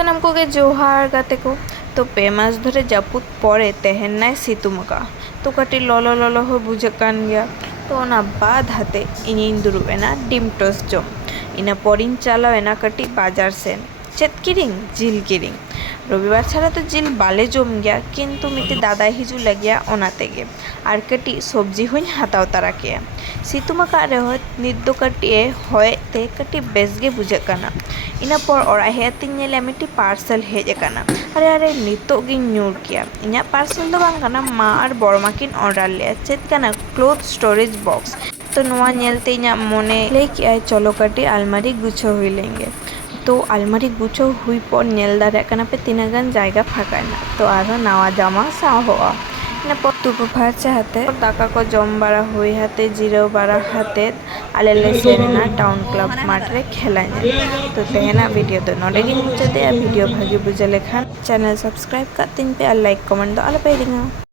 ᱥᱟᱱᱟᱢ ᱠᱚᱜᱮ ᱡᱚᱦᱟᱨ ᱜᱟᱛᱮ ᱠᱚ। तो 2 मास धरे जापुद परे तेहन नाय सितुंग आका तो कटी ललो ललो हो बुझाग कान गया। तो ओना बाद हाते इनिन दुरुबेना डिम टोस्ट जम इना परिन चालावेना कटी बाजार सेन चेत किरिंग जिल किरिंग रविवार छाड़ा तो जिल बाले जम गया किन्तु मिट्टी दादा हिजू लगिया ओना तेगे आर कटी सब्जी हुई हाताव तारा केया सितुंग आका रेहो नित दो कटी होय ते कटी बेस गे बुझाग काना। इना पर ओराय हेतिन नेले मिट्टी पार्सल हेज काना अरे अरे नितो गिन न्यूर किया इना पार्सल दो बांग काना मा आर बड़मा किन ऑर्डर लिया चेत काना क्लोथ स्टोरेज बॉक्स। तो नुआ नेलते इना मने ले किया चलो कटी अलमारी गुछो हुई लेंगे। तो अलमारी गुछो हुई पर नेल दारे काना पे तिनागान जायगा फाँकायना तो आरो नावा जामा साव होआ इना पर तुपो फारचा हाते दाका को जम बारा हुई हाते जिराव बारा हाते आले ले सेना टाउन क्लब माठ रे खेला तो तेहना वीडियो तो नोडे गिन मुचादे वीडियो भागी बुझे लेखान चैनल सब्सक्राइब कर तीन पे और लाइक कमेंट दो आलो पे दिंगा।